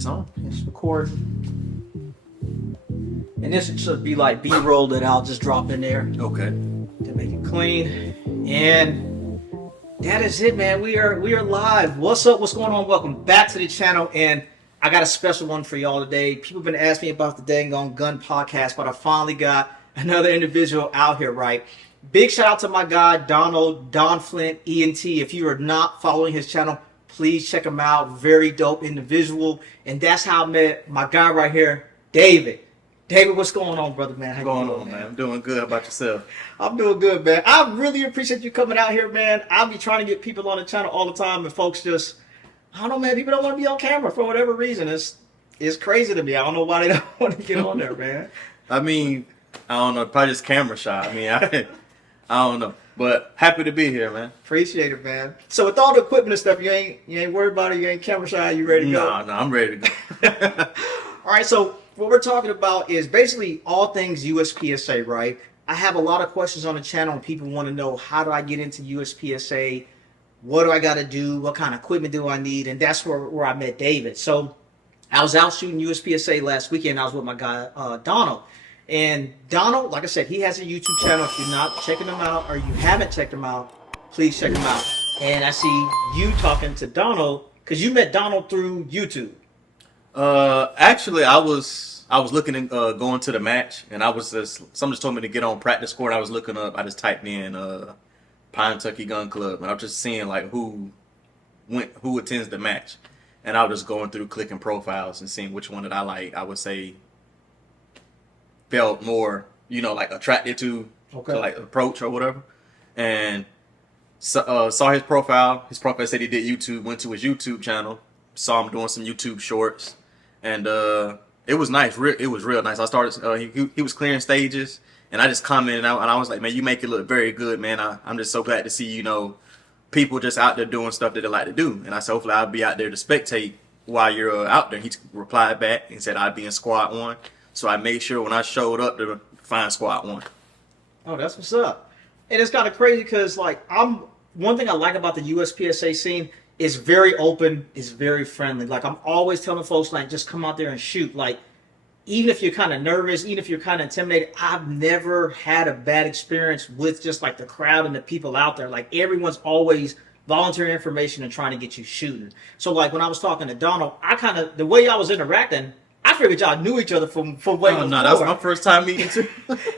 It's on. It's recording. And this should be like B-roll that I'll just drop in there. Okay. To make it clean. And that is it, man. We are live. What's up? What's going on? Welcome back to the channel. And I got a special one for y'all today. People have been asking me about the Dang On Gun podcast, but I finally got another individual out here, right? Big shout out to my guy, Don Flint, ENT. If you are not following his channel, please check him out. Very dope individual. And that's how I met my guy right here, David. David, what's going on, brother, man? How What's you going doing, on, man? I'm doing good. How about yourself? I'm doing good, man. I really appreciate you coming out here, man. I'll be trying to get people on the channel all the time, and folks just, I don't know, man, people don't want to be on camera for whatever reason. It's crazy to me. I don't know why they don't want to get on there, man. I mean, I don't know. Probably just camera shy. I mean, I don't know. But happy to be here, man. Appreciate it, man. So with all the equipment and stuff, you ain't worried about it? You ain't camera shy? You ready to go? No, I'm ready to go. All right, so what we're talking about is basically all things USPSA, right? I have a lot of questions on the channel and people want to know, how do I get into USPSA? What do I got to do? What kind of equipment do I need? And that's where I met David. So I was out shooting USPSA last weekend. I was with my guy, Donald. And Donald, like I said, he has a YouTube channel. If you're not checking him out or you haven't checked him out, please check him out. And I see you talking to Donald because you met Donald through YouTube. Actually, I was looking at going to the match, and someone just told me to get on practice score. And I was looking up. I just typed in Pine Tucky Gun Club, and I was just seeing like who attends the match, and I was just going through clicking profiles and seeing which one that I like. I would say felt more, like attracted to like approach or whatever, and saw his profile. His profile said he did YouTube. Went to his YouTube channel, saw him doing some YouTube shorts. And it was nice. It was real nice. I started. He was clearing stages, and I just commented out, and I was like, "Man, you make it look very good, man. I'm just so glad to see people just out there doing stuff that they like to do." And I said, "Hopefully, I'll be out there to spectate while you're out there." He replied back and said, "I'd be in Squad 1." So I made sure when I showed up to find Squad 1. Oh, that's what's up. And it's kind of crazy because one thing I like about the USPSA scene. It's very open. It's very friendly. Like, I'm always telling folks, like, just come out there and shoot. Like, even if you're kind of nervous, even if you're kind of intimidated, I've never had a bad experience with just, like, the crowd and the people out there. Like, everyone's always volunteering information and trying to get you shooting. So, like, when I was talking to Donald, the way y'all was interacting, I figured y'all knew each other from way before. No, that's my first time meeting, too.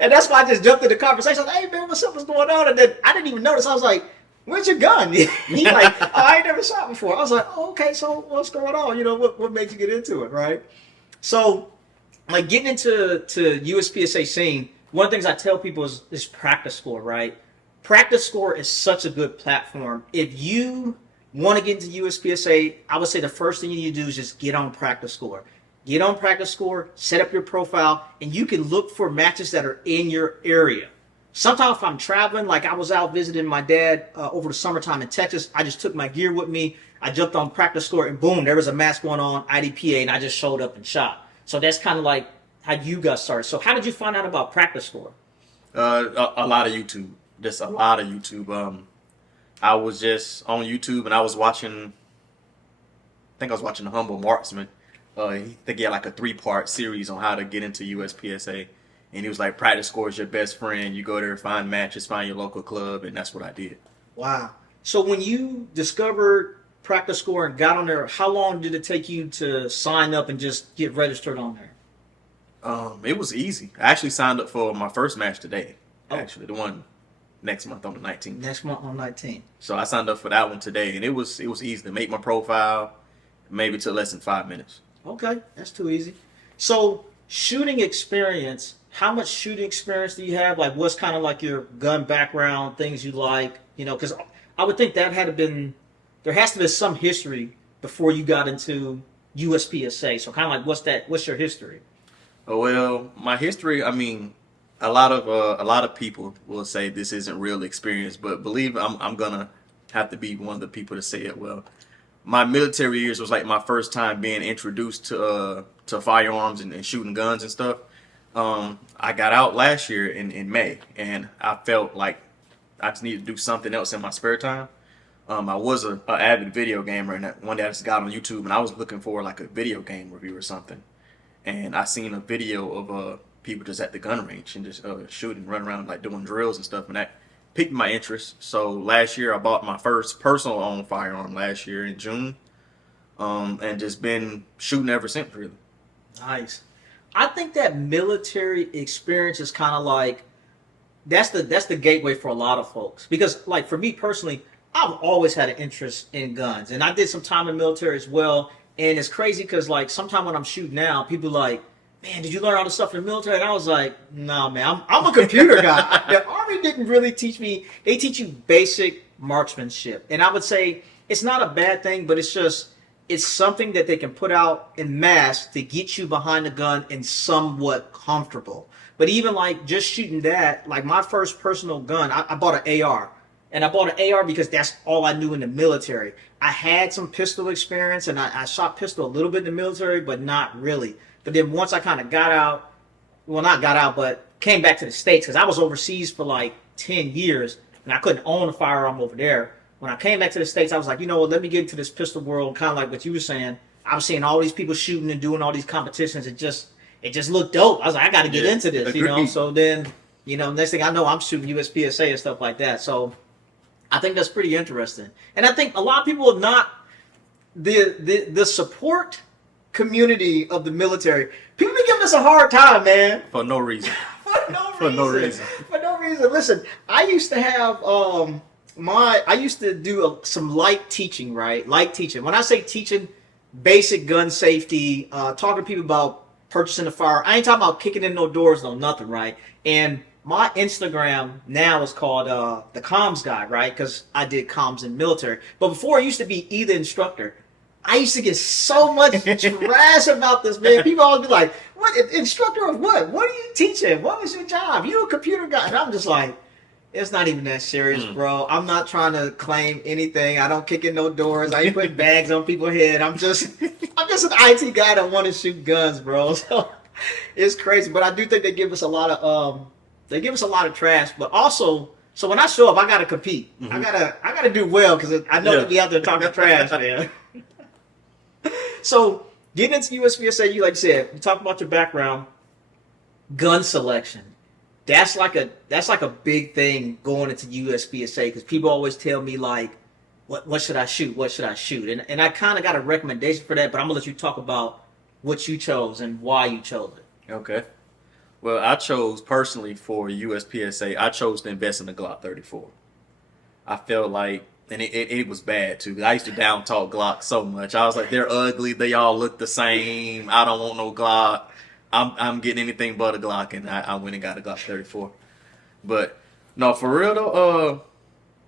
And that's why I just jumped in the conversation. I was like, hey, man, what's up? What's going on? And then I didn't even notice. I was like, where's your gun? He's like, oh, I ain't never shot before. I was like, oh, okay, so what's going on? What made you get into it, right? So, like, getting into USPSA scene, one of the things I tell people is practice score, right? Practice score is such a good platform. If you want to get into USPSA, I would say the first thing you need to do is just get on practice score. Get on practice score, set up your profile, and you can look for matches that are in your area. Sometimes if I'm traveling, like I was out visiting my dad over the summertime in Texas, I just took my gear with me. I jumped on practice score and boom, there was a match going on, IDPA, and I just showed up and shot. So that's kind of like how you got started. So how did you find out about practice score? A lot of YouTube. Just a lot of YouTube. I was just on YouTube and I was watching, The Humble Marksman. I think he had like a 3-part series on how to get into USPSA. And he was like, practice score is your best friend. You go there, find matches, find your local club, and that's what I did. Wow. So when you discovered practice score and got on there, how long did it take you to sign up and just get registered on there? It was easy. I actually signed up for my first match today. Oh. Actually, the one next month on the 19th. Next month on 19th. So I signed up for that one today, and it was easy to make my profile. Maybe took less than 5 minutes. Okay, that's too easy. So shooting experience. How much shooting experience do you have? Like, what's kind of like your gun background, things you like? Because I would think there has to be some history before you got into USPSA. So kind of like, what's your history? Oh, well, my history, I mean, a lot of people will say this isn't real experience, but believe I'm gonna have to be one of the people to say it. Well, my military years was like my first time being introduced to firearms and shooting guns and stuff. I got out last year in May, and I felt like I just needed to do something else in my spare time. I was a avid video gamer, and one day I just got on YouTube and I was looking for like a video game review or something, and I seen a video of people just at the gun range and just shooting, running around like doing drills and stuff, and that piqued my interest. So last year I bought my first personal owned firearm last year in June, and just been shooting ever since, really. Nice. I think that military experience is kind of like that's the gateway for a lot of folks, because like for me personally, I've always had an interest in guns, and I did some time in the military as well. And it's crazy because like sometimes when I'm shooting now, people are like, man, did you learn all this stuff in the military? And I was like, no, man, I'm a computer guy. The Army didn't really teach me. They teach you basic marksmanship, and I would say it's not a bad thing, but it's something that they can put out in mass to get you behind the gun and somewhat comfortable. But even like just shooting that, like my first personal gun, I bought an AR. And I bought an AR because that's all I knew in the military. I had some pistol experience, and I shot pistol a little bit in the military, but not really. But then once I kind of got out, well, not got out, but came back to the States, because I was overseas for like 10 years, and I couldn't own a firearm over there. When I came back to the States, I was like, you know what, let me get into this pistol world, kind of like what you were saying. I was seeing all these people shooting and doing all these competitions. It just looked dope. I was like, I got to get into this, you know? So then, you know, next thing I know, I'm shooting USPSA and stuff like that. So I think that's pretty interesting. And I think a lot of people are not the support community of the military. People be giving us a hard time, man. For no reason. For no reason. Listen, I used to have I used to do some light teaching, right? Light teaching. When I say teaching, basic gun safety, talking to people about purchasing a firearm. I ain't talking about kicking in no doors, no nothing, right? And my Instagram now is called the Comms Guy, right? Because I did comms in military. But before, I used to be either instructor. I used to get so much trash about this, man. People always be like, "What instructor of what? What are you teaching? What was your job? You a computer guy?" And I'm just like, it's not even that serious, bro. I'm not trying to claim anything. I don't kick in no doors. I ain't putting bags on people's head. I'm just an IT guy that want to shoot guns, bro. So it's crazy. But I do think they give us a lot of trash. But also, so when I show up, I gotta compete. I gotta do well, because I know to be out there talking trash, man. So getting into USPSA, like you said, you talk about your background, gun selection. That's like a big thing going into USPSA, because people always tell me like, what should I shoot? What should I shoot? And I kind of got a recommendation for that, but I'm gonna let you talk about what you chose and why you chose it. Okay. Well, I chose personally for USPSA, I chose to invest in the Glock 34. I felt like, and it was bad too. I used to down talk Glock so much. I was like, they're ugly. They all look the same. I don't want no Glock. I'm getting anything but a Glock, and I went and got a Glock 34. But no, for real though,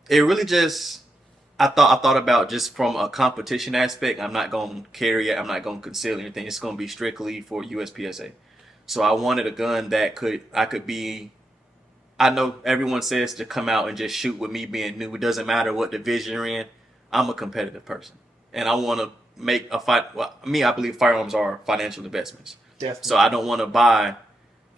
it really just, I thought about just from a competition aspect. I'm not gonna carry it. I'm not gonna conceal anything. It's gonna be strictly for USPSA. So I wanted a gun that I could be. I know everyone says to come out and just shoot with me being new. It doesn't matter what division you're in. I'm a competitive person, and I want to make a fight. Well, I believe firearms are financial investments. Definitely. So I don't want to buy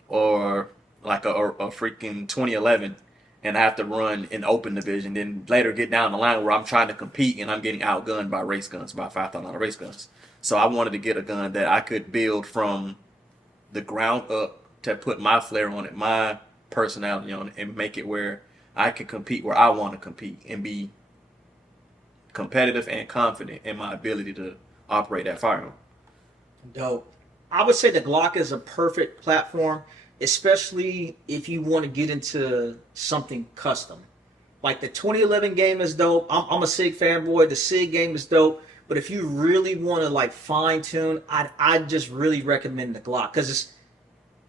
or like a freaking 2011 and I have to run an open division, then later get down the line where I'm trying to compete and I'm getting outgunned by race guns, by $5,000 race guns. So I wanted to get a gun that I could build from the ground up to put my flair on it, my personality on it, and make it where I can compete where I want to compete and be competitive and confident in my ability to operate that firearm. Dope. I would say the Glock is a perfect platform, especially if you want to get into something custom. Like the 2011 game is dope. I'm a SIG fanboy. The SIG game is dope. But if you really want to like fine tune, I'd just really recommend the Glock, because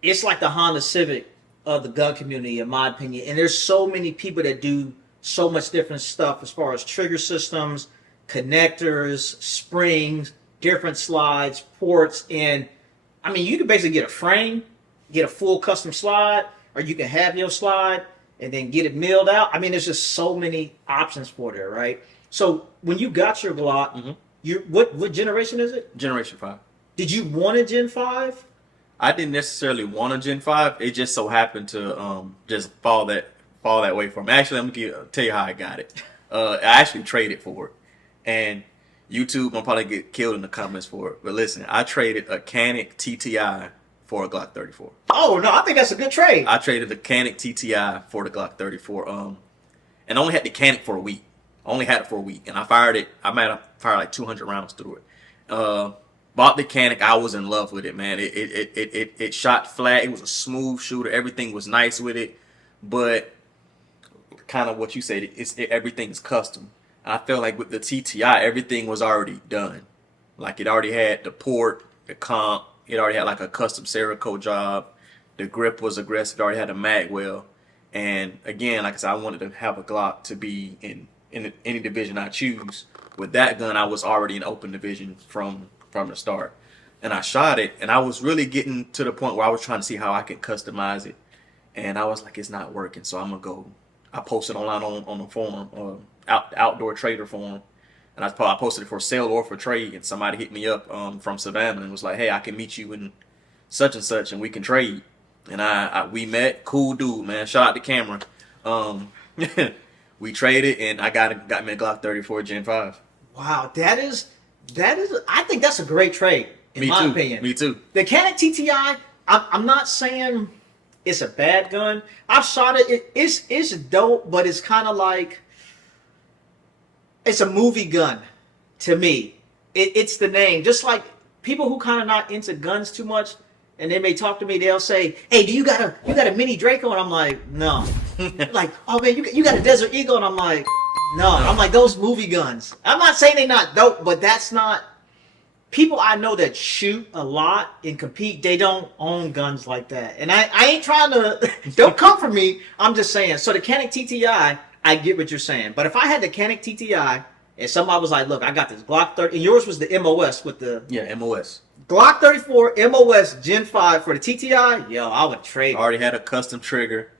it's like the Honda Civic of the gun community, in my opinion. And there's so many people that do so much different stuff as far as trigger systems, connectors, springs, different slides, ports, and I mean, you can basically get a frame, get a full custom slide, or you can have your slide and then get it milled out. I mean, there's just so many options for there, right? So when you got your Glock, what generation is it? Generation 5. Did you want a Gen 5? I didn't necessarily want a Gen 5. It just so happened to just fall that way for me. Actually, I'm gonna tell you how I got it. I actually traded for it, and YouTube will probably get killed in the comments for it. But listen, I traded a Canik TTI for a Glock 34. Oh no, I think that's a good trade. I traded the Canik TTI for the Glock 34. And I only had the Canik for a week. I only had it for a week, and I fired it. I might have fired like 200 rounds through it. Bought the Canik. I was in love with it, man. It shot flat. It was a smooth shooter. Everything was nice with it, but kind of what you said, everything's custom. And I felt like with the TTI, everything was already done. Like it already had the port, the comp. It already had like a custom Cerakote job. The grip was aggressive. It already had a mag well. And again, like I said, I wanted to have a Glock to be in any division I choose. With that gun, I was already in open division from the start. And I shot it, and I was really getting to the point where I was trying to see how I could customize it. And I was like, it's not working, so I'm going to go. I posted online on the forum, outdoor trader forum. And I posted it for sale or for trade. And somebody hit me up from Savannah and was like, hey, I can meet you in such and such, and we can trade. And we met. Cool dude, man. Shout out to Cameron. We traded, and I got me a Glock 34 Gen 5. Wow, that is. I think that's a great trade, in my opinion. Me too. The Canik TTI, I'm not saying it's a bad gun. I've shot it. It's dope, but it's kind of like it's a movie gun to me. It's the name. Just like people who kind of not into guns too much, and they may talk to me, they'll say, hey, do you got a mini Draco? And I'm like, no. Like, oh man, you got a Desert Eagle? And I'm like, no. I'm like, those movie guns. I'm not saying they're not dope, but that's not. People I know that shoot a lot and compete, they don't own guns like that. And I ain't trying to, don't come for me. I'm just saying. So the Canik TTI, I get what you're saying. But if I had the Canik TTI and somebody was like, look, I got this Glock 30, and yours was the MOS with the... Yeah, MOS. Glock 34 MOS Gen 5 for the TTI, yo, I would trade. I already had a custom trigger,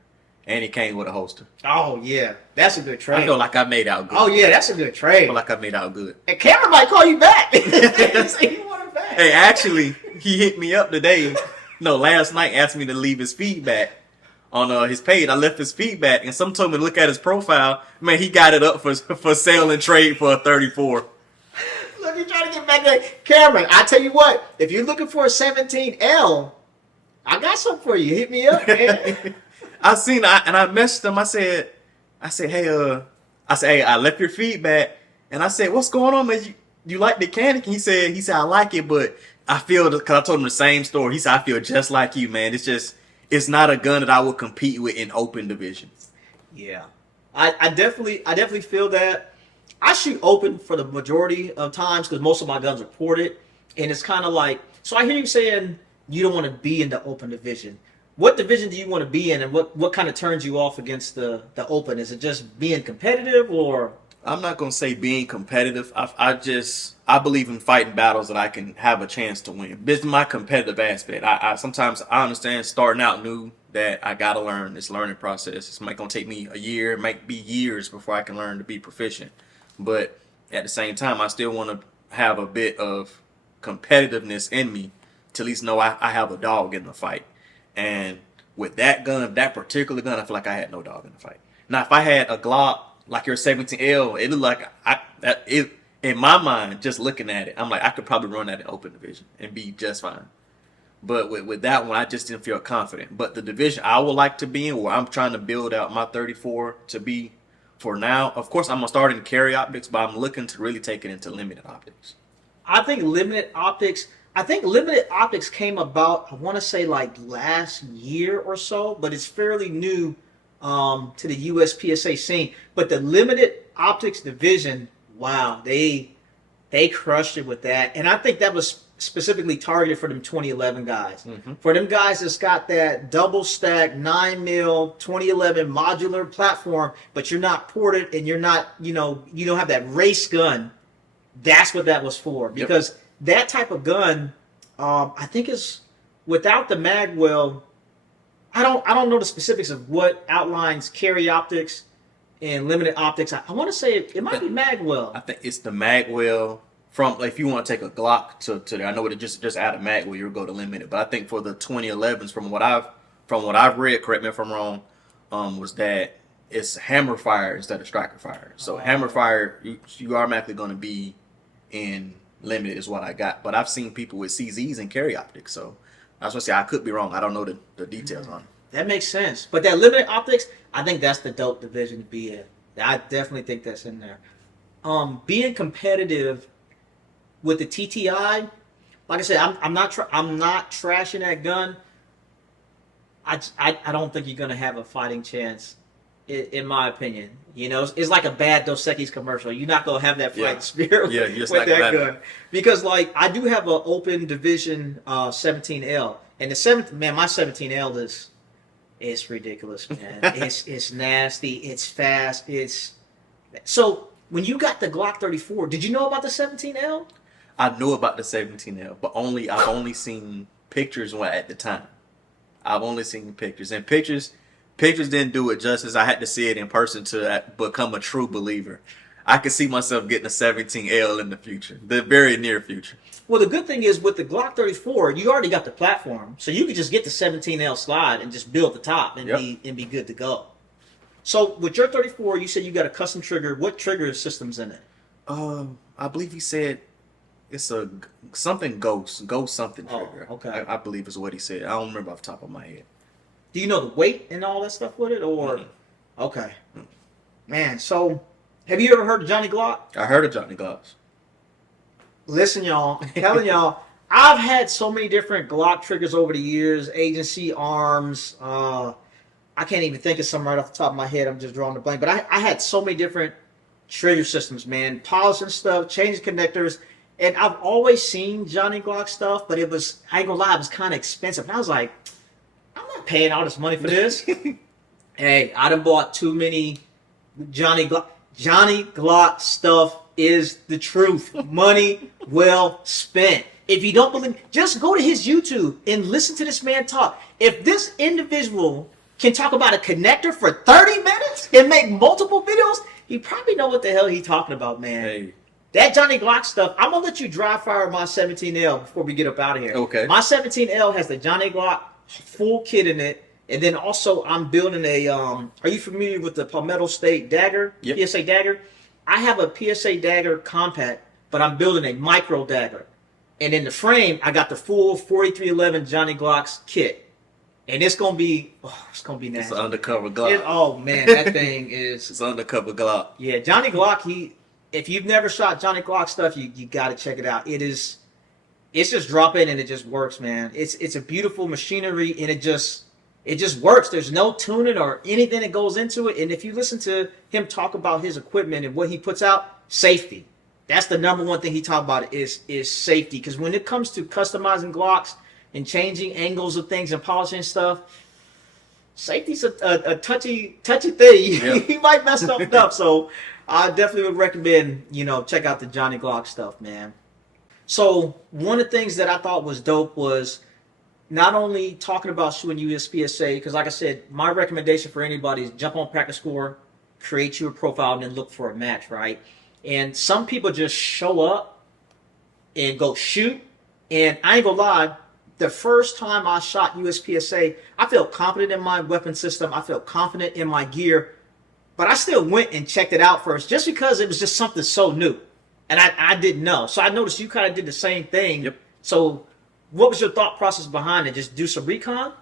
and it came with a holster. Oh, yeah. That's a good trade. I feel like I made out good. Oh, yeah, that's a good trade. I feel like I made out good. And Cameron might call you back. Say he want it back. Hey, actually, he hit me up today. No, last night, asked me to leave his feedback on his page. I left his feedback, and some told me to look at his profile. Man, he got it up for sale and trade for a 34. Look, he's trying to get back there. Cameron, I tell you what, if you're looking for a 17L, I got something for you. Hit me up, man. I seen it, and I messaged him. I said, hey, I left your feedback, and I said, what's going on, man? You like the Canik? And he said, I like it, but I feel, because I told him the same story. He said, I feel just like you, man. It's not a gun that I would compete with in open division. Yeah, I definitely feel that. I shoot open for the majority of times because most of my guns are ported, and it's kind of like. So I hear you saying you don't want to be in the open division. What division do you want to be in, and what kind of turns you off against the open? Is it just being competitive, or? I'm not gonna say being competitive. I believe in fighting battles that I can have a chance to win. This is my competitive aspect. I sometimes I understand starting out new that I gotta learn this learning process. It's might gonna take me a year, it might be years before I can learn to be proficient. But at the same time, I still want to have a bit of competitiveness in me to at least know I have a dog in the fight. And with that gun, that particular gun, I feel like I had no dog in the fight. Now, if I had a Glock like your 17L, it looked like in my mind, just looking at it, I'm like, I could probably run that in open division and be just fine. But with that one, I just didn't feel confident. But the division I would like to be in, where I'm trying to build out my 34 to be for now, of course, I'm going to start in carry optics, but I'm looking to really take it into limited optics. I think limited optics came about, I want to say like last year or so, but it's fairly new to the USPSA scene. But the limited optics division, wow, they crushed it with that. And I think that was specifically targeted for them 2011 guys. Mm-hmm. For them guys that's got that double stack 9mm 2011 modular platform, but you're not ported and you're not, you don't have that race gun. That's what that was for. Because that type of gun, I think is without the magwell. I don't know the specifics of what outlines carry optics and limited optics. I want to say it might be magwell. I think it's the magwell. From if you want to take a Glock to there, I know it just add a mag where you go to limited, but I think for the 2011s, from what I've read, correct me if I'm wrong, was that it's hammer fire instead of striker fire. So hammer fire, you automatically going to be in limited is what I got. But I've seen people with CZs and carry optics. So I was going to say I could be wrong. I don't know the details on it. That makes sense. But that limited optics, I think that's the dope division to be in. I definitely think that's in there. Being competitive with the TTI, like I said, I'm not trashing that gun. I don't think you're gonna have a fighting chance, in my opinion. You know, it's like a bad Dos Equis commercial. You're not gonna have that fighting spirit with that gun, because like I do have an open division 17L, and my 17L is ridiculous, man. it's nasty. It's fast. So when you got the Glock 34, did you know about the 17L? I knew about the 17L, but I've only seen pictures at the time. I've only seen pictures, and pictures didn't do it justice. I had to see it in person to become a true believer. I could see myself getting a 17L in the future, the very near future. Well, the good thing is with the Glock 34, you already got the platform, so you could just get the 17L slide and just build the top and be good to go. So with your 34, you said you got a custom trigger. What trigger system's in it? I believe he said it's a something ghost something trigger. Oh, okay. I believe is what he said. I don't remember off the top of my head. Do you know the weight and all that stuff with it, or? Okay. Man, so have you ever heard of Johnny Glock? I heard of Johnny Glocks. Listen, y'all, I'm telling y'all, I've had so many different Glock triggers over the years, agency arms. I can't even think of some right off the top of my head. I'm just drawing a blank. But I had so many different trigger systems, man. Polishing stuff, changing connectors. And I've always seen Johnny Glock stuff, but I ain't gonna lie, it was kind of expensive. And I was like, I'm not paying all this money for this. Hey, I done bought too many Johnny Glock. Johnny Glock stuff is the truth. Money well spent. If you don't believe, just go to his YouTube and listen to this man talk. If this individual can talk about a connector for 30 minutes and make multiple videos, he probably know what the hell he's talking about, man. Hey. That Johnny Glock stuff, I'm going to let you dry fire my 17L before we get up out of here. Okay. My 17L has the Johnny Glock full kit in it. And then also I'm building a, are you familiar with the Palmetto State Dagger? Yep. PSA Dagger? I have a PSA Dagger compact, but I'm building a micro dagger. And in the frame, I got the full 4311 Johnny Glock's kit. And it's gonna be nasty. It's an undercover Glock. Oh man, that thing is. It's undercover Glock. Yeah, Johnny Glock. If you've never shot Johnny Glock stuff, you got to check it out. It's just drop in and it just works, man. It's a beautiful machinery and it just works. There's no tuning or anything that goes into it. And if you listen to him talk about his equipment and what he puts out, safety. That's the number one thing he talked about is safety. Because when it comes to customizing Glocks and changing angles of things and polishing stuff, safety's a touchy thing. Yep. He might mess something up. So I definitely would recommend, check out the Johnny Glock stuff, man. So one of the things that I thought was dope was not only talking about shooting USPSA, because like I said, my recommendation for anybody is jump on Practice Score, create your profile, and then look for a match, right? And some people just show up and go shoot. And I ain't gonna lie, the first time I shot USPSA, I felt confident in my weapon system. I felt confident in my gear. But I still went and checked it out first just because it was just something so new. And I didn't know. So I noticed you kind of did the same thing. Yep. So what was your thought process behind it? Just do some recon?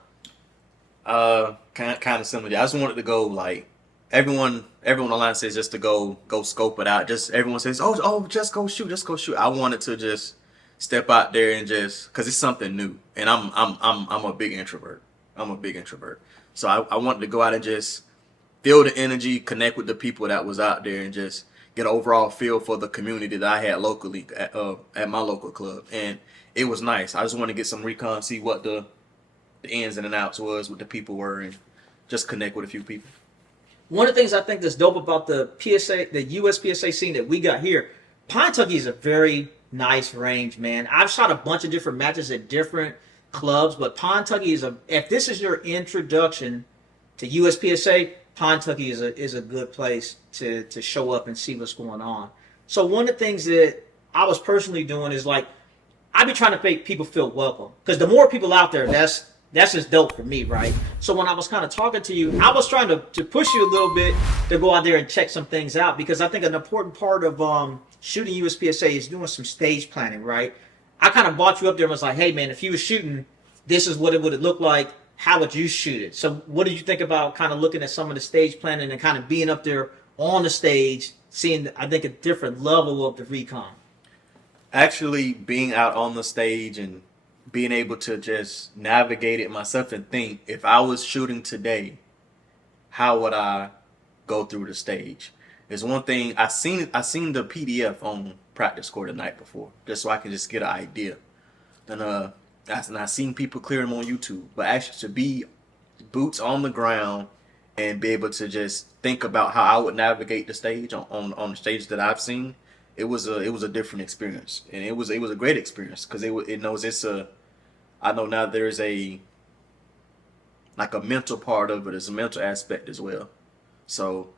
Kind of similar. I just wanted to go like everyone online says just to go scope it out. Just everyone says, oh, just go shoot. I wanted to just step out there and just because it's something new. And I'm a big introvert. So I wanted to go out and just feel the energy, connect with the people that was out there, and just get an overall feel for the community that I had locally at my local club. And it was nice. I just wanted to get some recon, see what the ins and outs was, what the people were, and just connect with a few people. One of the things I think that's dope about the USPSA scene that we got here, Pine Tucky is a very nice range, man. I've shot a bunch of different matches at different clubs, but Pine Tucky if this is your introduction to USPSA, Pine Tucky is a good place to show up and see what's going on. So one of the things that I was personally doing is like, I be trying to make people feel welcome. Because the more people out there, that's just dope for me, right? So when I was kind of talking to you, I was trying to push you a little bit to go out there and check some things out, because I think an important part of shooting USPSA is doing some stage planning, right? I kind of brought you up there and was like, hey man, if you were shooting, this is what it would look like. How would you shoot it? So what did you think about kind of looking at some of the stage planning and kind of being up there on the stage, seeing, I think, a different level of the Recon? Actually being out on the stage and being able to just navigate it myself and think, if I was shooting today, how would I go through the stage? There's one thing, I seen the PDF on practice score the night before, just so I can just get an idea. And I seen people clear them on YouTube, but actually to be boots on the ground and be able to just think about how I would navigate the stage on the stages that I've seen, it was a different experience, and it was a great experience, because it knows I know now there's a mental part of it, there's a mental aspect as well. So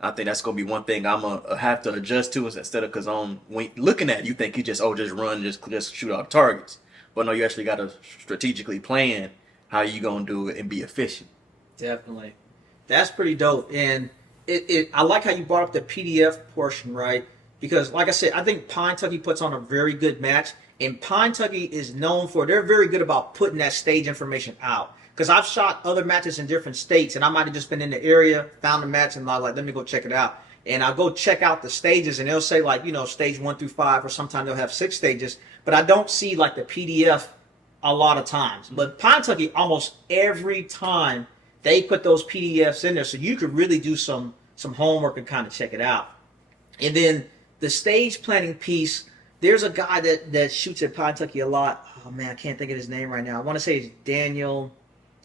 I think that's gonna be one thing I'm gonna have to adjust to, instead of, because when looking at it, you think you just run, just shoot all the targets, but no, you actually gotta strategically plan how you gonna do it and be efficient. Definitely, that's pretty dope, and I like how you brought up the PDF portion, right? Because, like I said, I think Pine Tucky puts on a very good match, and Pine Tucky is known for, they're very good about putting that stage information out. Because I've shot other matches in different states, and I might have just been in the area, found a match, and I was like, let me go check it out. And I'll go check out the stages, and they'll say, like, stage 1 through 5, or sometimes they'll have 6 stages. But I don't see, like, the PDF a lot of times. But Pine Tucky, almost every time, they put those PDFs in there, so you could really do some homework and kind of check it out. And then the stage planning piece, there's a guy that shoots at Pine Tucky a lot. Oh, man, I can't think of his name right now. I want to say it's Daniel.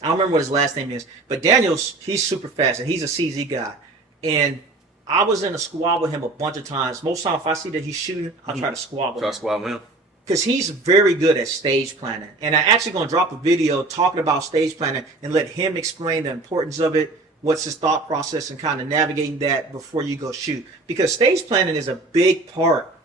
I don't remember what his last name is. But Daniel's, he's super fast, and he's a CZ guy. And I was in a squad with him a bunch of times. Most time, if I see that he's shooting, I'll try to squad with him. Because he's very good at stage planning. And I'm actually going to drop a video talking about stage planning and let him explain the importance of it, what's his thought process, and kind of navigating that before you go shoot. Because stage planning is a big part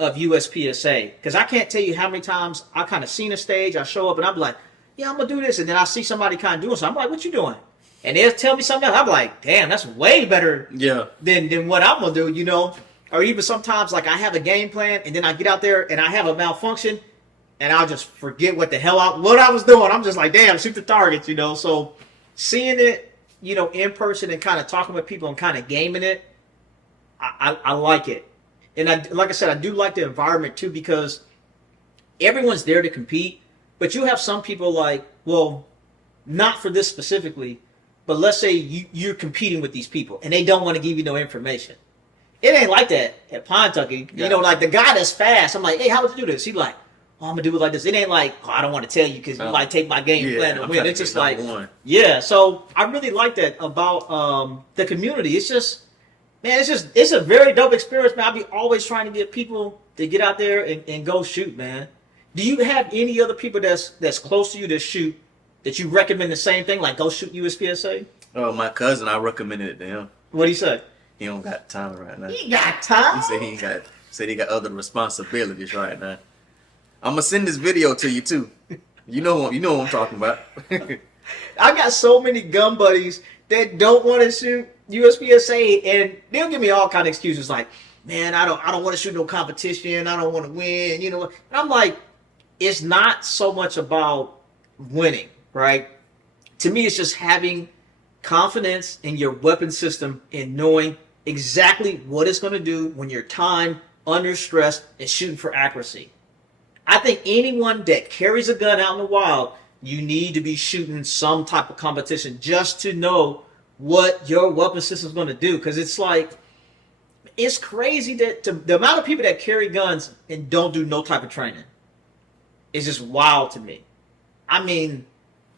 of USPSA. Because I can't tell you how many times I kind of seen a stage, I show up and I'm like, yeah, I'm going to do this. And then I see somebody kind of doing something. I'm like, what you doing? And they'll tell me something else. I'm like, damn, that's way better than what I'm going to do, Or even sometimes, like, I have a game plan, and then I get out there and I have a malfunction, and I'll just forget what I was doing. I'm just like, damn, shoot the targets, So seeing it, in person and kind of talking with people and kind of gaming it, I like it. And like I said, I do like the environment too, because everyone's there to compete, but you have some people like, well, not for this specifically, but let's say you're competing with these people and they don't want to give you no information. It ain't like that at Pine Tucky. Yeah. Like the guy that's fast, I'm like, hey, how would you do this? He's like, oh, I'm going to do it like this. It ain't like, oh, I don't want to tell you because you take my game plan to win. It's just like, so I really like that about the community. It's just, man, it's a very dope experience, man. I'll be always trying to get people to get out there and go shoot, man. Do you have any other people that's close to you that shoot, that you recommend the same thing, like go shoot USPSA? Oh, my cousin, I recommended it to him. What do you say? He don't got time right now. He got time? He said he got other responsibilities right now. I'm gonna send this video to you too. You know what I'm talking about. I got so many gun buddies that don't want to shoot USPSA, and they'll give me all kind of excuses like, man, I don't want to shoot no competition, I don't want to win, And I'm like, it's not so much about winning, right? To me, it's just having confidence in your weapon system and knowing exactly what it's going to do when you're timed, under stress, and shooting for accuracy. I think anyone that carries a gun out in the wild, you need to be shooting some type of competition just to know what your weapon system is going to do. Because it's crazy that the amount of people that carry guns and don't do no type of training is just wild to me. I mean,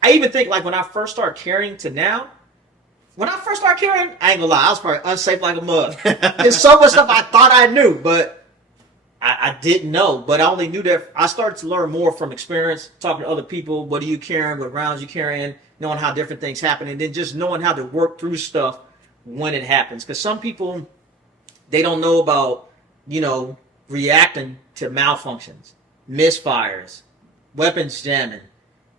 I even think like when I first started carrying to now, when I first started carrying, I ain't gonna lie, I was probably unsafe like a mug. There's so much stuff I thought I knew, but I didn't know. But I only knew that I started to learn more from experience, talking to other people. What are you carrying? What rounds you carrying? Knowing how different things happen, and then just knowing how to work through stuff when it happens. Because some people, they don't know about, reacting to malfunctions, misfires, weapons jamming,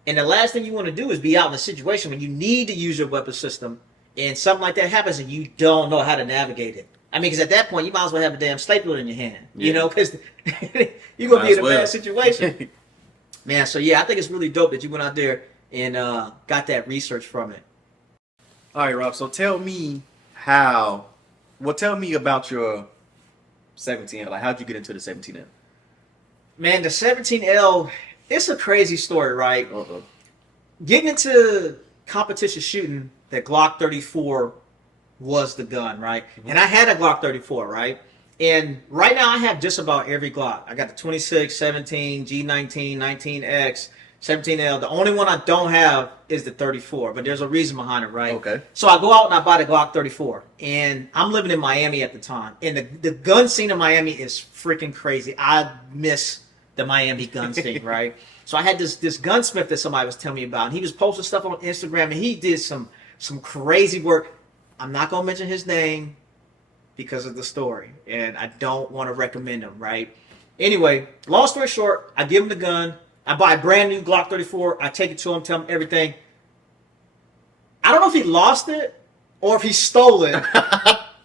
And the last thing you want to do is be out in a situation when you need to use your weapon system and something like that happens and you don't know how to navigate it. I mean, because at that point, you might as well have a damn stapler in your hand, you know, because you're going to be in a bad situation. Man, so yeah, I think it's really dope that you went out there and got that research from it. All right, Rob, so tell me tell me about your 17L. Like, how'd you get into the 17L? Man, the 17L, it's a crazy story, right? Getting into competition shooting, the Glock 34 was the gun, right? And I had a Glock 34, right? And right now I have just about every Glock. I got the 26, 17, G19, 19X, 17L. The only one I don't have is the 34, but there's a reason behind it, right? Okay. So I go out and I buy the Glock 34, and I'm living in Miami at the time, and the gun scene in Miami is freaking crazy. I miss the Miami gun scene, right? So I had this gunsmith that somebody was telling me about, and he was posting stuff on Instagram, and he did some crazy work. I'm not gonna mention his name because of the story, and I don't want to recommend him, right? Anyway, long story short, I give him the gun. I buy a brand new Glock 34. I take it to him, tell him everything. I don't know if he lost it or if he stole it,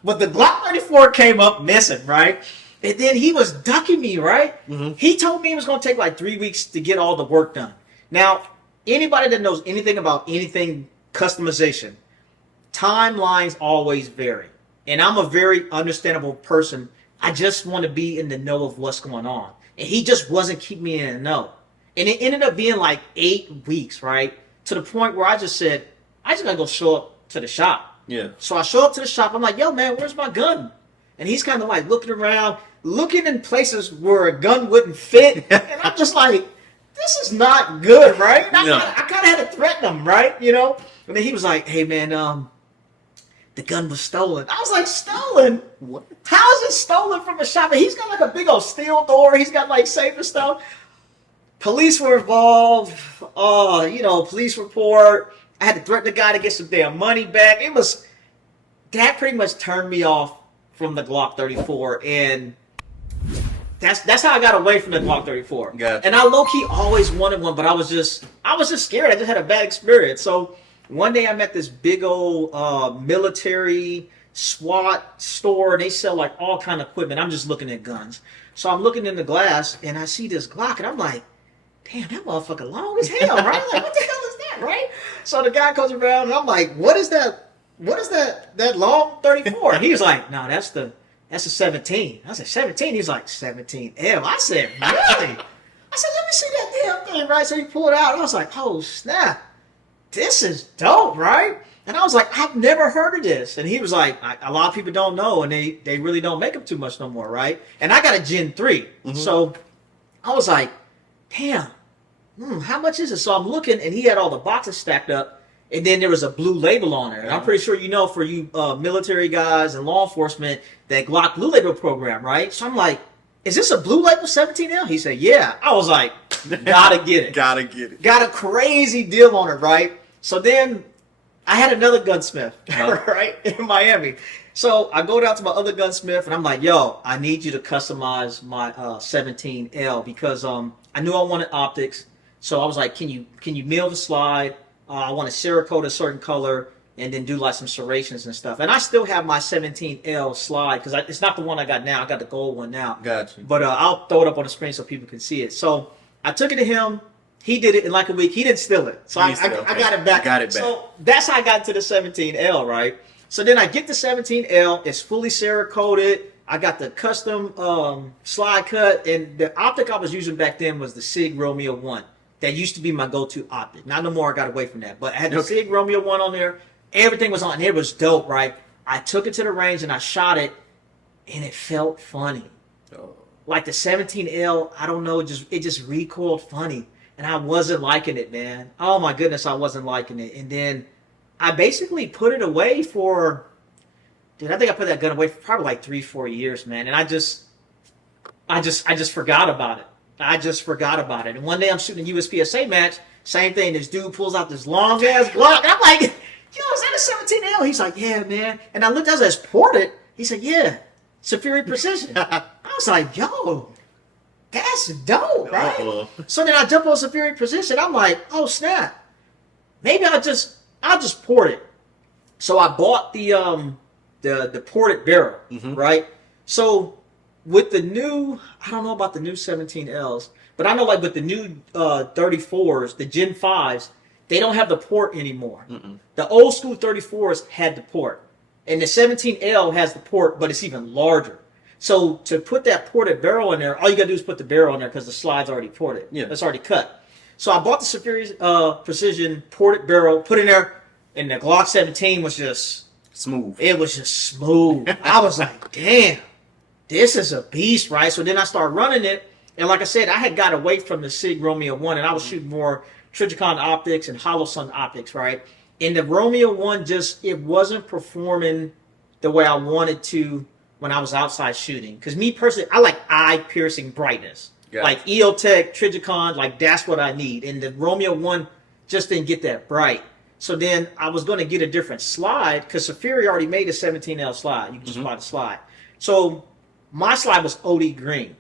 but the Glock 34 came up missing, right? And then he was ducking me, right? He told me it was going to take like 3 weeks to get all the work done. Now, anybody that knows anything about anything customization, timelines always vary. And I'm a very understandable person. I just want to be in the know of what's going on. And he just wasn't keeping me in the know. And it ended up being like 8 weeks, right? To the point where I just said, I just got to go show up to the shop. Yeah. So I show up to the shop. I'm like, yo, man, where's my gun? And he's kind of like looking around, looking in places where a gun wouldn't fit. And I'm just like, this is not good, right? And I kind of had to threaten him, right? You know? And then he was like, hey, man, the gun was stolen. I was like, stolen? What? How is it stolen from a shop? And he's got like a big old steel door. He's got like safe and stuff. Police were involved. Police report. I had to threaten the guy to get some damn money back. That pretty much turned me off from the Glock 34. And that's how I got away from the Glock 34. Gotcha. And I low-key always wanted one, but I was just scared. I just had a bad experience. So one day I'm at this big old military SWAT store, and they sell like all kind of equipment. I'm just looking at guns. So I'm looking in the glass, and I see this Glock, and I'm like, damn, that motherfucker long as hell, right? Like, what the hell is that, right? So the guy comes around, and I'm like, what is that long 34? And he was like, no, that's a 17. I said, 17? He's like, 17L. I said, really? I said, let me see that damn thing, right? So he pulled it out, and I was like, oh, snap. This is dope, right? And I was like, I've never heard of this. And he was like, a lot of people don't know, and they really don't make them too much no more, right? And I got a Gen 3. So I was like, damn, how much is it? So I'm looking, and he had all the boxes stacked up, and then there was a blue label on there. And I'm pretty sure you know, for you military guys and law enforcement, that Glock Blue Label program, right? So I'm like, is this a blue label 17L? He said, yeah. I was like, gotta get it. Gotta get it. Got a crazy deal on it, right? So then I had another gunsmith, right, in Miami. So I go down to my other gunsmith, and I'm like, yo, I need you to customize my 17L because I knew I wanted optics. So I was like, can you mill the slide? I want to Cerakote a certain color and then do like some serrations and stuff. And I still have my 17L slide because it's not the one I got now. I got the gold one now. Gotcha. But I'll throw it up on the screen so people can see it. So I took it to him. He did it in like a week. He didn't steal it. So I got it back. Got it back. So that's how I got into the 17L, right? So then I get the 17L. It's fully Cerakoted. I got the custom slide cut. And the optic I was using back then was the SIG Romeo 1. That used to be my go-to optic. Not no more. I got away from that. But I had the SIG Romeo 1 on there. Everything was on. And it was dope, right? I took it to the range and I shot it. And it felt funny. Oh. Like the 17L, I don't know, it just recoiled funny. And I wasn't liking it, man. Oh my goodness, I wasn't liking it. And then I basically put it away for, dude, I think I put that gun away for probably like 3-4 years, man. And I just forgot about it. I just forgot about it. And one day I'm shooting a USPSA match, same thing. This dude pulls out this long ass Glock. And I'm like, yo, is that a 17L? He's like, yeah, man. And I looked, I was like, ported. He said, yeah, superior precision. I was like, yo, that's dope, right? Uh-oh. So then I jump on superior position. I'm like, oh snap, maybe I'll just port it. So I bought the ported barrel, right? So with the new, I don't know about the new 17Ls, but I know like with the new 34s, the Gen 5s, they don't have the port anymore. The old school 34s had the port, and the 17L has the port, but it's even larger. So to put that ported barrel in there, all you gotta do is put the barrel in there because the slide's already ported. Yeah. It's already cut. So I bought the Superior Precision ported barrel, put in there, and the Glock 17 was just Smooth. It was just smooth. I was like, damn, this is a beast, right? So then I started running it, and like I said, I had got away from the SIG Romeo 1, and I was shooting more Trigicon optics and Hollow Sun optics, right? And the Romeo 1 it wasn't performing the way I wanted to when I was outside shooting. Because me personally, I like eye-piercing brightness. Yeah. Like EOTech, Trigicon, like that's what I need. And the Romeo 1 just didn't get that bright. So then I was going to get a different slide because Superior already made a 17L slide. You can just buy the slide. So my slide was OD green.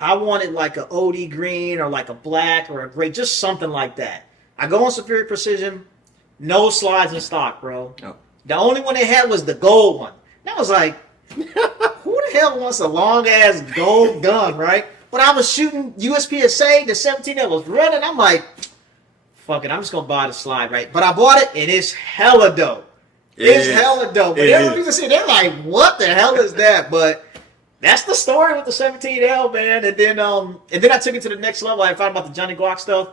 I wanted like an OD green or like a black or a gray, just something like that. I go on Superior Precision, no slides in stock, bro. Oh. The only one they had was the gold one. And I was like, who the hell wants a long ass gold gun, right? When I was shooting USPSA, the 17L was running. I'm like, fuck it, I'm just gonna buy the slide, right? But I bought it, and it's hella dope. It's hella dope. But everyone people see, they're like, what the hell is that? But that's the story with the 17L, man. And then I took it to the next level. I found about the Johnny Glock stuff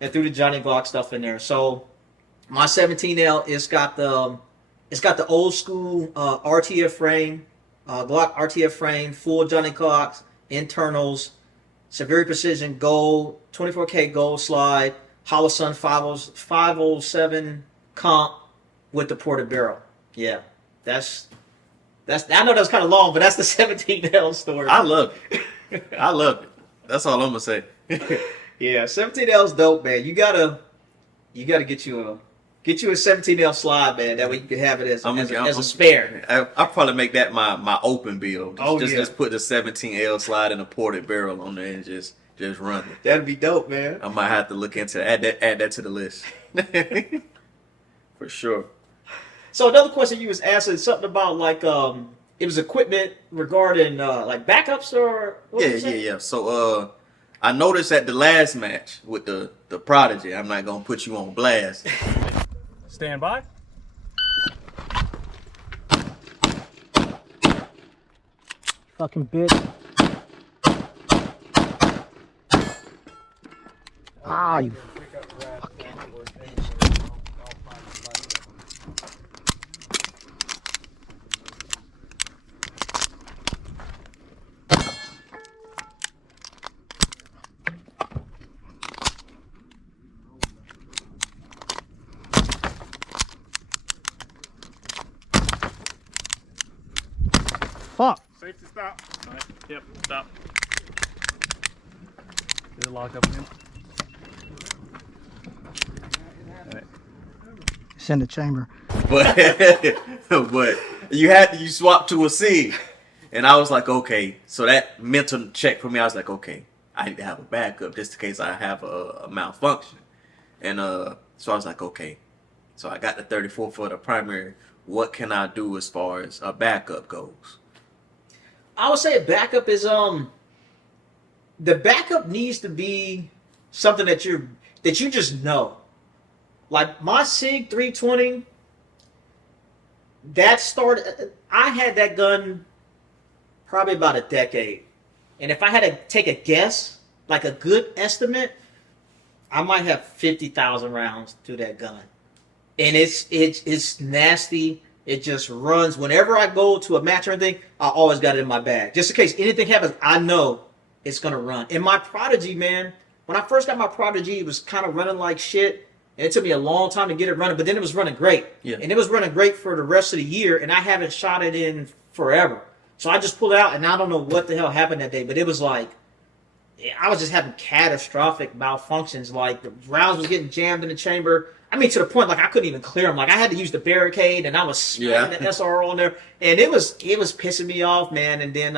and threw the Johnny Glock stuff in there. So my 17L, it's got the old school RTF frame, Glock RTF frame, full Johnny Glocks, internals, Superior Precision gold, 24K gold slide, Hollow Sun 507 comp with the ported barrel. Yeah, that's. I know that was kind of long, but that's the 17L story. I love it. I love it. That's all I'm gonna say. Yeah, 17L's dope, man. You gotta get you a 17L slide, man. That way you can have it as a spare. I'll probably make that my open build. Just Just put the 17L slide and a ported barrel on there and just run it. That'd be dope, man. I might have to look into that. Add that to the list. For sure. So another question you was asking, something about like it was equipment regarding like backups or what yeah. So I noticed at the last match with the Prodigy, I'm not gonna put you on blast. Stand by. Fucking bitch. Ah, you fucking. Fuck. Safety stop. All right. Yep, stop. Is it locked up again? All right. It's in the chamber. But you swapped to a SIG, and I was like, okay. So that mental check for me, I was like, okay, I need to have a backup just in case I have a malfunction. And so I was like, okay. So I got the 34 for the primary. What can I do as far as a backup goes? I would say a backup is the backup needs to be something that you just know. Like my SIG 320, that started. I had that gun probably about a decade, and if I had to take a guess, like a good estimate, I might have 50,000 rounds to that gun, and it's nasty. It just runs. Whenever I go to a match or anything, I always got it in my bag. Just in case anything happens, I know it's going to run. And my Prodigy, man, when I first got my Prodigy, it was kind of running like shit. And it took me a long time to get it running, but then it was running great. Yeah. And it was running great for the rest of the year, and I haven't shot it in forever. So I just pulled it out, and I don't know what the hell happened that day, but it was like, I was just having catastrophic malfunctions. Like, the rounds was getting jammed in the chamber. I mean, to the point, like, I couldn't even clear them. Like, I had to use the barricade, and I was smacking the SR on there. And it was pissing me off, man. And then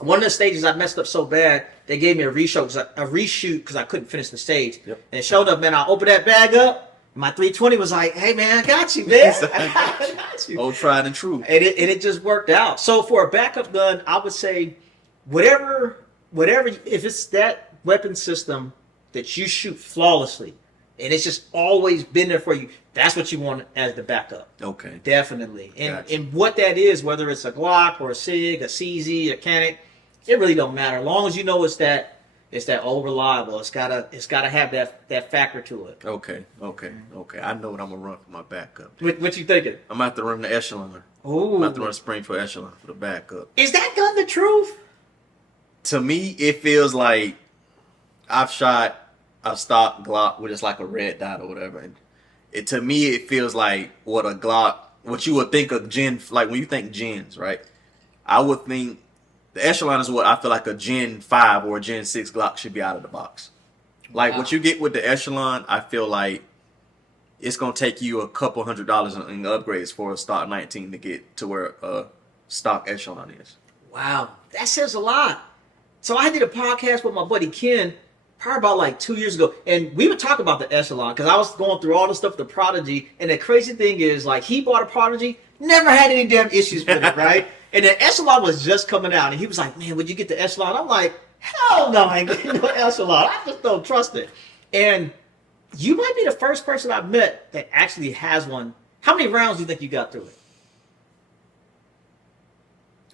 One of the stages I messed up so bad, they gave me a reshoot because I couldn't finish the stage. Yep. And showed up, man. I opened that bag up. My 320 was like, "Hey, man, I got you, man. I got you." Old tried and true. And it just worked out. So for a backup gun, I would say, whatever, if it's that weapon system that you shoot flawlessly, and it's just always been there for you, that's what you want as the backup. Okay. Definitely. And Gotcha. and what that is, whether it's a Glock or a SIG, a CZ, a Canik, it really don't matter. As long as you know it's that old reliable. It's gotta have that factor to it. Okay. I know what I'm gonna run for my backup. What you thinking? I'm gonna have to run the Echelon. Ooh. I'm gonna have to run Springfield Echelon for the backup. Is that gun the truth? To me, it feels like I've shot a stock Glock with just like a red dot or whatever. And to me, it feels like what you would think of like when you think gens, right? I would think the Echelon is what I feel like a Gen 5 or a Gen 6 Glock should be out of the box. Like what you get with the Echelon, I feel like it's going to take you a couple $100 in upgrades for a stock 19 to get to where a stock Echelon is. Wow, that says a lot. So I did a podcast with my buddy Ken probably about like 2 years ago, and we would talk about the Echelon because I was going through all the stuff with the Prodigy, and the crazy thing is, like, he bought a Prodigy, never had any damn issues with it, right? And the Echelon was just coming out, and he was like, "Man, would you get the Echelon?" I'm like, "Hell no, I ain't getting no Echelon. I just don't trust it." And you might be the first person I've met that actually has one. How many rounds do you think you got through it?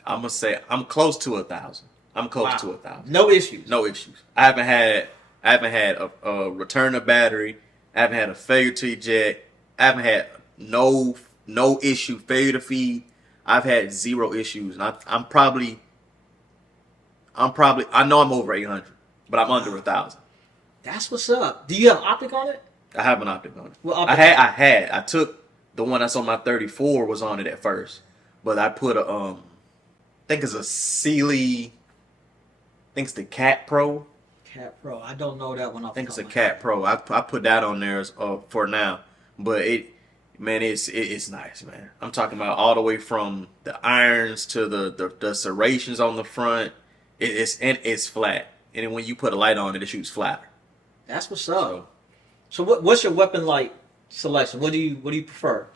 I'm gonna say I'm close to 1,000. I'm close to 1,000. No issues. No issues. I haven't had a return of battery. I haven't had a failure to eject. I haven't had no issue, failure to feed. I've had 0 issues, and I'm probably I know I'm over 800, but I'm under 1,000. That's what's up. Do you have optic on it? I have an optic on it. Well, I took the one that's on my 34 was on it at first, but I put a I think it's a Sealy. I think it's the Cat Pro. Cat Pro. I don't know that one. I think it's a Cat Pro. I put that on there for now, but it's nice, man. I'm talking about all the way from the irons to the serrations on the front. It's flat, and then when you put a light on it, it shoots flatter. That's what's up. So what's your weapon light selection? What do you prefer?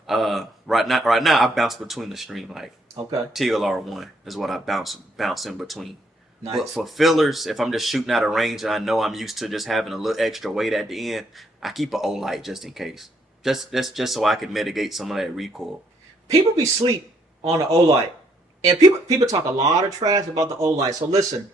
Right now I bounce between the stream light. Okay. TLR1 is what I bounce in between. Nice. But for fillers, if I'm just shooting out of range and I know I'm used to just having a little extra weight at the end, I keep an O light just in case. Just so I can mitigate some of that recoil. People be sleep on the O light, and people talk a lot of trash about the O light. So listen,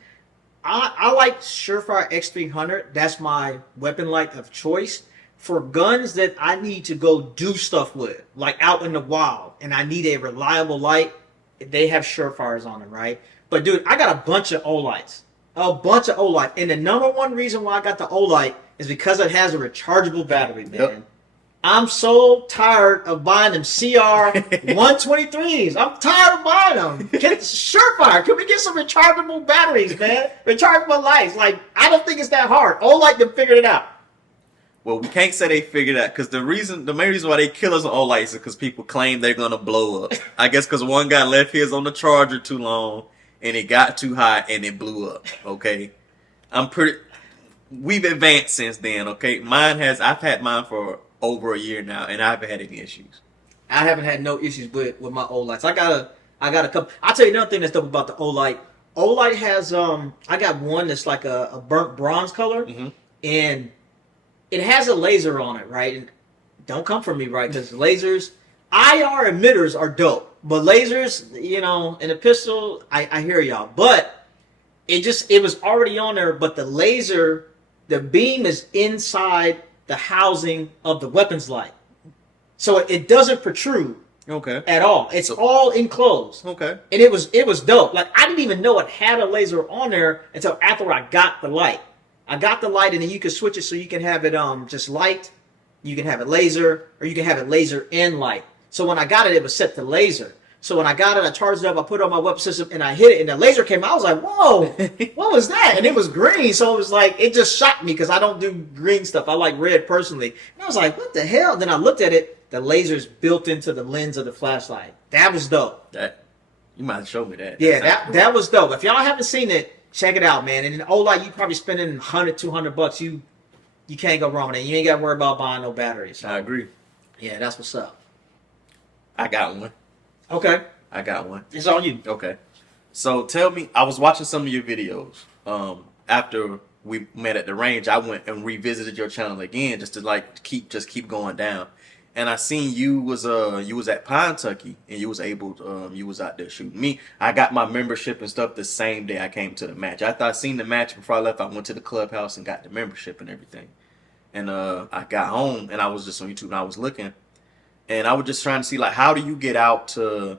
I like Surefire X300. That's my weapon light of choice for guns that I need to go do stuff with, like out in the wild, and I need a reliable light. They have Surefires on them, right? But dude, I got a bunch of O lights, and the number one reason why I got the O light is because it has a rechargeable battery, man. Yep. I'm so tired of buying them CR 123s. I'm tired of buying them. Surefire, can we get some rechargeable batteries, man? Rechargeable lights. Like, I don't think it's that hard. Olight them figured it out. Well, we can't say they figured it out because the main reason why they kill us on Olights is because people claim they're gonna blow up. I guess because one guy left his on the charger too long and it got too hot and it blew up. Okay, we've advanced since then. Okay, I've had mine for over a year now, and I haven't had any issues. I haven't had no issues with my Olights. I got a couple. I'll tell you another thing that's dope about the Olight. Olight has I got one that's like a burnt bronze color, and it has a laser on it, right? And don't come for me, right? Because lasers, IR emitters are dope, but lasers, in a pistol, I hear y'all. But it was already on there, but the laser, the beam is inside the housing of the weapons light, so it doesn't protrude at all. It's all enclosed. And it was dope. Like, I didn't even know it had a laser on there until after I got the light. And then you can switch it so you can have it just light, you can have it laser, or you can have it laser and light. So when I got it, it was set to laser. So when I got it, I charged it up, I put it on my weapon system, and I hit it, and the laser came out. I was like, whoa, what was that? And it was green, so it was like, it just shocked me because I don't do green stuff. I like red personally. And I was like, what the hell? Then I looked at it, the laser's built into the lens of the flashlight. That was dope. You might show me that. Yeah, that was dope. If y'all haven't seen it, check it out, man. And in Olight, you probably spending $100-$200. You can't go wrong with it. You ain't got to worry about buying no batteries. So. I agree. Yeah, that's what's up. I got one. Okay. I got one. It's on you. Okay. So tell me, I was watching some of your videos. After we met at the range, I went and revisited your channel again just to like keep going down. And I seen you was at Kentucky and you was able you was out there shooting. Me, I got my membership and stuff the same day I came to the match. After I seen the match before I left, I went to the clubhouse and got the membership and everything. And I got home and I was just on YouTube and I was looking and I was just trying to see like how do you get out to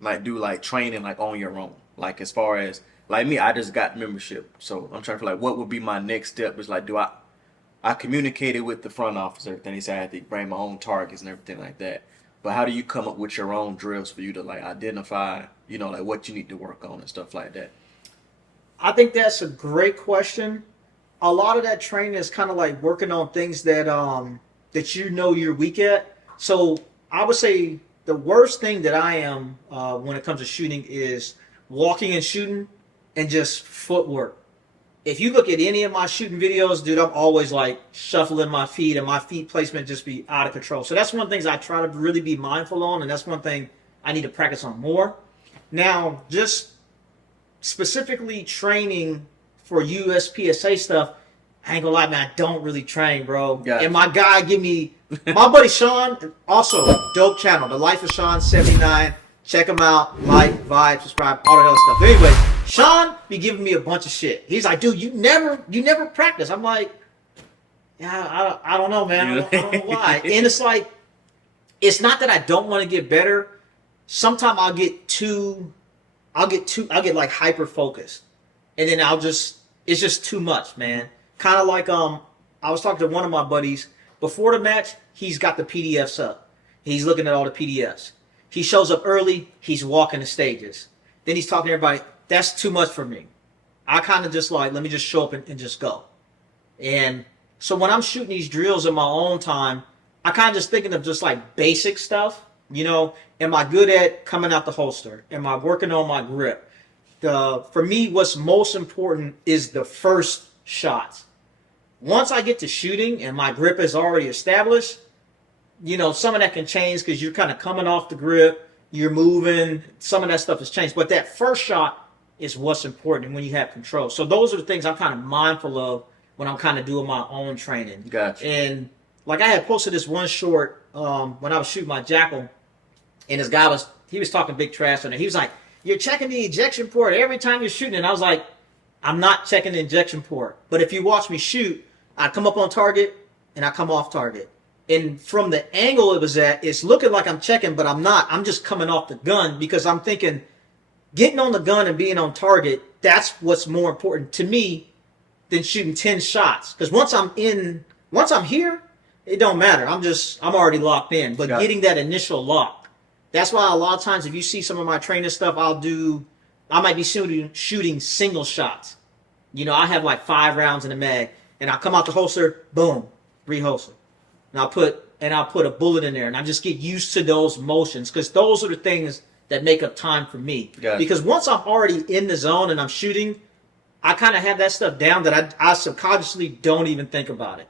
like do like training like on your own, like as far as like me, I just got membership, so I'm trying to feel like what would be my next step. Is like, do I communicated with the front office, everything. They said I had to bring my own targets and everything like that. But how do you come up with your own drills for you to like identify, you know, like what you need to work on and stuff like that? I think that's a great question. A lot of that training is kind of like working on things that that you know you're weak at. So I would say the worst thing that I am when it comes to shooting is walking and shooting and just footwork. If you look at any of my shooting videos, dude, I'm always like shuffling my feet and my feet placement just be out of control. So that's one of the things I try to really be mindful on, and that's one thing I need to practice on more. Now, just specifically training for USPSA stuff, I ain't gonna lie, man, I don't really train, bro. Gotcha. And my guy give me, my buddy Sean, also dope channel, The Life of Sean 79. Check him out, like, vibe, subscribe, all that other stuff. But anyway, Sean be giving me a bunch of shit. He's like, dude, you never practice. I'm like, yeah, I don't know, man. I don't know why. And it's like, it's not that I don't want to get better. Sometimes I'll get like hyper focused, and then it's just too much, man. Kind of like I was talking to one of my buddies before the match. He's got the PDFs up. He's looking at all the PDFs. He shows up early. He's walking the stages. Then he's talking to everybody. That's too much for me. I kind of just like, let me just show up and just go. And so when I'm shooting these drills in my own time, I kind of just thinking of just like basic stuff. You know, am I good at coming out the holster? Am I working on my grip? For me, what's most important is the first shots. Once I get to shooting and my grip is already established, you know, some of that can change because you're kind of coming off the grip, you're moving, some of that stuff has changed. But that first shot is what's important when you have control. So those are the things I'm kind of mindful of when I'm kind of doing my own training. Gotcha. And like I had posted this one short when I was shooting my Jackal, and this guy was talking big trash on it. He was like, you're checking the ejection port every time you're shooting. And I was like, I'm not checking the ejection port. But if you watch me shoot, I come up on target and I come off target. And from the angle it was at, it's looking like I'm checking, but I'm not. I'm just coming off the gun because I'm thinking getting on the gun and being on target, that's what's more important to me than shooting 10 shots. Because once I'm here, it don't matter. I'm already locked in. But getting that initial lock, that's why a lot of times if you see some of my training stuff, I might be shooting single shots. You know, I have like 5 rounds in the mag, and I come out the holster, boom, reholster. And I'll put a bullet in there, and I just get used to those motions because those are the things that make up time for me. Gotcha. Because once I'm already in the zone and I'm shooting, I kind of have that stuff down that I subconsciously don't even think about it.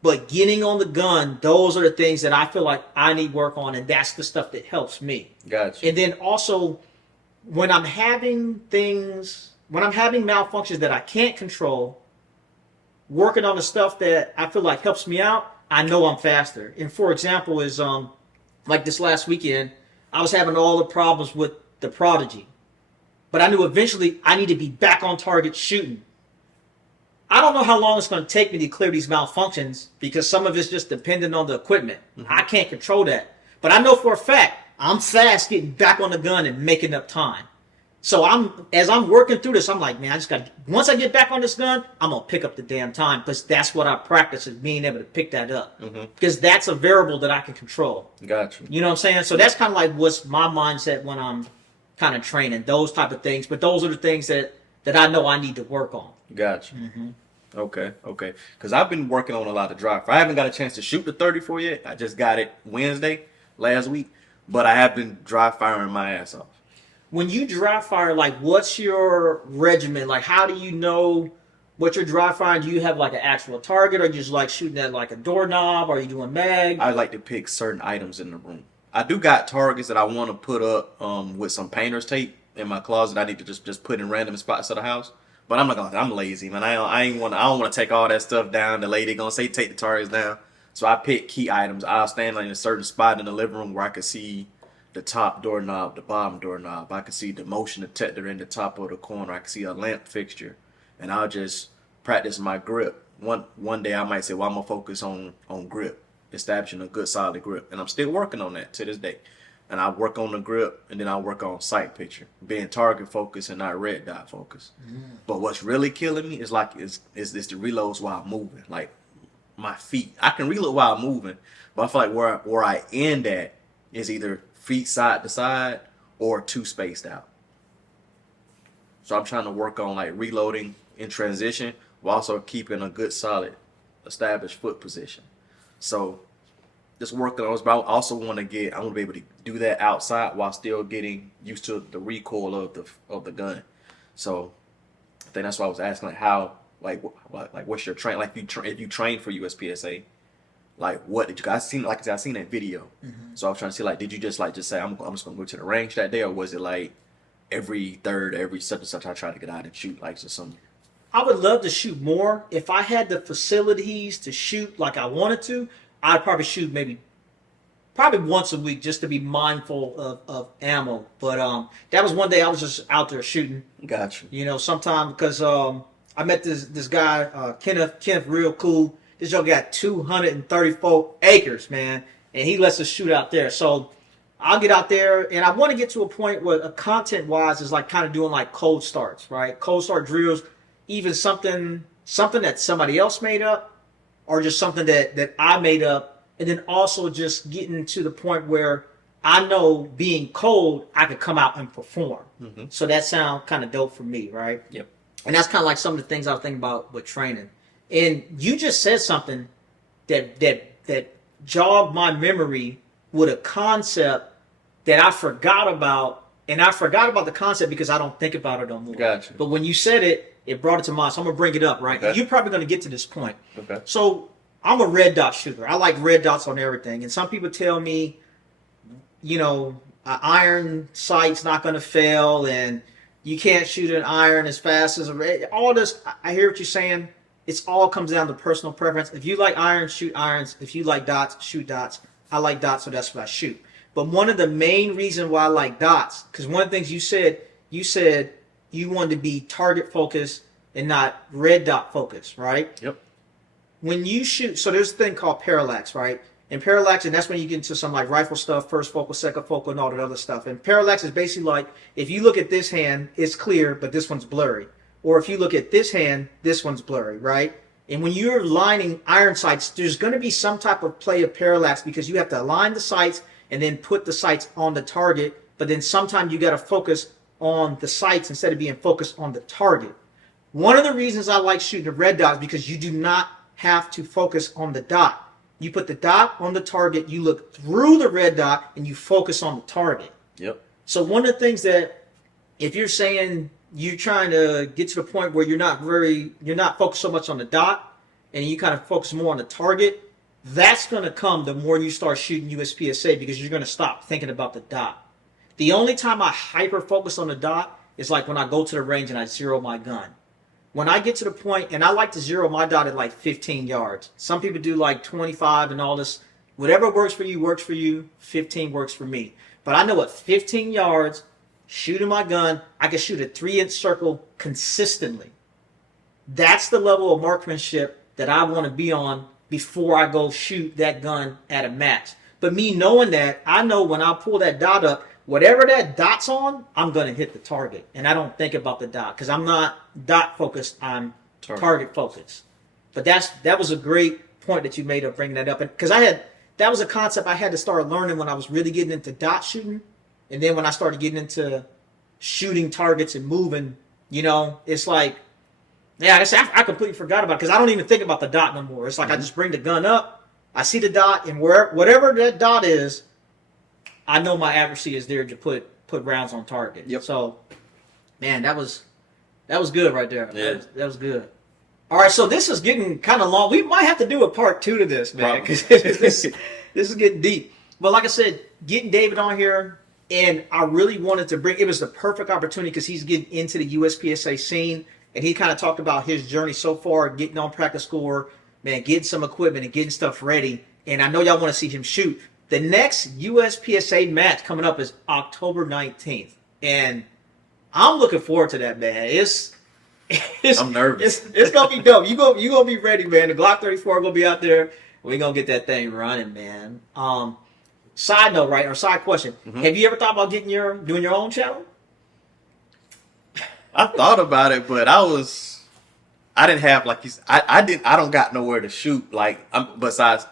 But getting on the gun, those are the things that I feel like I need work on, and that's the stuff that helps me. Gotcha. And then also, when I'm having malfunctions that I can't control, working on the stuff that I feel like helps me out, I know I'm faster. And for example is like this last weekend, I was having all the problems with the Prodigy. But I knew eventually I need to be back on target shooting. I don't know how long it's going to take me to clear these malfunctions because some of it's just dependent on the equipment. Mm-hmm. I can't control that. But I know for a fact I'm fast getting back on the gun and making up time. So as I'm working through this, I'm like, man, once I get back on this gun, I'm going to pick up the damn time because that's what I practice is being able to pick that up. Mm-hmm. Because that's a variable that I can control. Gotcha. You know what I'm saying? So that's kind of like what's my mindset when I'm kind of training, those type of things. But those are the things that I know I need to work on. Gotcha. Mm-hmm. Okay. Because I've been working on a lot of dry fire. I haven't got a chance to shoot the 34 yet. I just got it Wednesday last week. but I have been dry firing my ass off. When you dry fire, like, what's your regimen? Like, how do you know what you're dry firing? Do you have like an actual target, or you just like shooting at like a doorknob? Or are you doing mag? I like to pick certain items in the room. I do got targets that I want to put up with some painter's tape in my closet. I need to just put in random spots of the house. But I'm not gonna. I'm lazy, man. I don't want to take all that stuff down. The lady gonna say take the targets down. So I pick key items. I'll stand in a certain spot in the living room where I can see the top doorknob, the bottom doorknob. I can see the motion detector in the top of the corner. I can see a lamp fixture, and I'll just practice my grip. One day I might say, well, I'm gonna focus on grip, establishing a good solid grip, and I'm still working on that to this day. And I work on the grip, and then I work on sight picture, being target focused and not red dot focused. But what's really killing me is the reloads while I'm moving, like my feet. I can reload while I'm moving, but I feel like where I end at is either feet side to side or too spaced out. So I'm trying to work on like reloading in transition while also keeping a good solid established foot position. So just working on this, but I also want to be able to do that outside while still getting used to the recoil of the gun. So I think that's why I was asking like how like what's your train, like if you train for USPSA, like what did you guys seen? Like I seen that video, so I was trying to see like did you just say I'm just gonna go to the range that day, or was it like every such and such I try to get out and shoot like just some? I would love to shoot more. If I had the facilities to shoot like I wanted to, I'd probably shoot probably once a week just to be mindful of ammo. But that was one day I was just out there shooting. Gotcha. You know, sometime because I met this guy, Kenneth, real cool. This young got 234 acres, man, and he lets us shoot out there. So I'll get out there, and I want to get to a point where content-wise is like kind of doing like cold starts, right? Cold start drills, even something that somebody else made up, or just something that I made up, and then also just getting to the point where I know being cold, I could come out and perform. So that sounds kind of dope for me, right? Yep. And that's kind of like some of the things I was thinking about with training. And you just said something that jogged my memory with a concept that I forgot about. And I forgot about the concept because I don't think about it no more. Gotcha. But when you said it, it brought it to mind. So I'm going to bring it up, right? Okay. You're probably going to get to this point. Okay. So I'm a red dot shooter. I like red dots on everything. And some people tell me, you know, an iron sight's not going to fail, and you can't shoot an iron as fast as a red. All this, I hear what you're saying. It's all comes down to personal preference. If you like irons, shoot irons. If you like dots, shoot dots. I like dots, so that's what I shoot. But one of the main reasons why I like dots, because one of the things you said you wanted to be target focused and not red dot focused, right? Yep. When you shoot, so there's a thing called parallax, right? And parallax, and that's when you get into some like rifle stuff, first focal, second focal, and all that other stuff. And parallax is basically like, if you look at this hand, it's clear, but this one's blurry. Or if you look at this hand, this one's blurry, right? And when you're lining iron sights, there's going to be some type of play of parallax because you have to align the sights and then put the sights on the target. But then sometimes you got to focus on the sights instead of being focused on the target. One of the reasons I like shooting the red dot is because you do not have to focus on the dot. You put the dot on the target, you look through the red dot, and you focus on the target. Yep. So one of the things that, if you're saying you're trying to get to the point where you're not focused so much on the dot, and you kind of focus more on the target, that's going to come the more you start shooting USPSA because you're going to stop thinking about the dot. The only time I hyper focus on the dot is like when I go to the range and I zero my gun. When I get to the point, and I like to zero my dot at like 15 yards. Some people do like 25 and all this. Whatever works for you. 15 works for me. But I know at 15 yards, shooting my gun, I can shoot a 3-inch circle consistently. That's the level of marksmanship that I want to be on before I go shoot that gun at a match. But me knowing that, I know when I pull that dot up, whatever that dot's on, I'm going to hit the target. And I don't think about the dot because I'm not dot focused, I'm target focused. But that was a great point that you made of bringing that up. Because that was a concept I had to start learning when I was really getting into dot shooting. And then when I started getting into shooting targets and moving, you know, it's like, yeah, I completely forgot about it because I don't even think about the dot no more. It's like I just bring the gun up, I see the dot, and whatever that dot is, I know my accuracy is there to put rounds on target. Yep. So, man, that was good right there. Yeah. That was good. All right, so this is getting kind of long. We might have to do a part 2 to this, man, because this is getting deep. But like I said, getting David on here, and I really wanted to bring. It was the perfect opportunity because he's getting into the USPSA scene, and he kind of talked about his journey so far, getting on practice score, man, getting some equipment and getting stuff ready. And I know y'all want to see him shoot. The next USPSA match coming up is October 19th, and I'm looking forward to that, man. I'm nervous. It's gonna be dope. You gonna be ready, man. The Glock 34 gonna be out there. We're gonna get that thing running, man. Side note, right? Or side question: have you ever thought about doing your own channel? I thought about it, but I didn't have like I don't got nowhere to shoot besides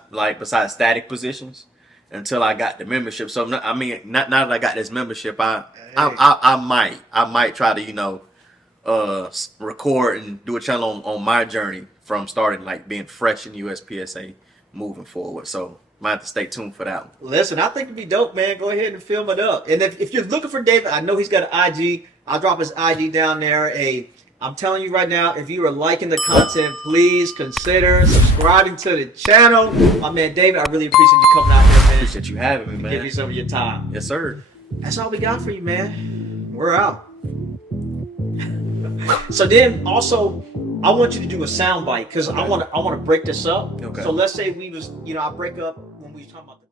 static positions until I got the membership. So now that I got this membership, I might try to record and do a channel on my journey from starting like being fresh in USPSA moving forward. So might have to stay tuned for that one. Listen, I think it'd be dope, man. Go ahead and film it up. And if you're looking for David, I know he's got an IG. I'll drop his IG down there. I'm telling you right now, if you are liking the content, please consider subscribing to the channel. My man David, I really appreciate you coming out here, man. Appreciate you having me, man. Give me some of your time. Yes, sir. That's all we got for you, man. We're out. So then, also, I want you to do a sound bite because I want to break this up. Okay. So let's say I break up when we was talking about the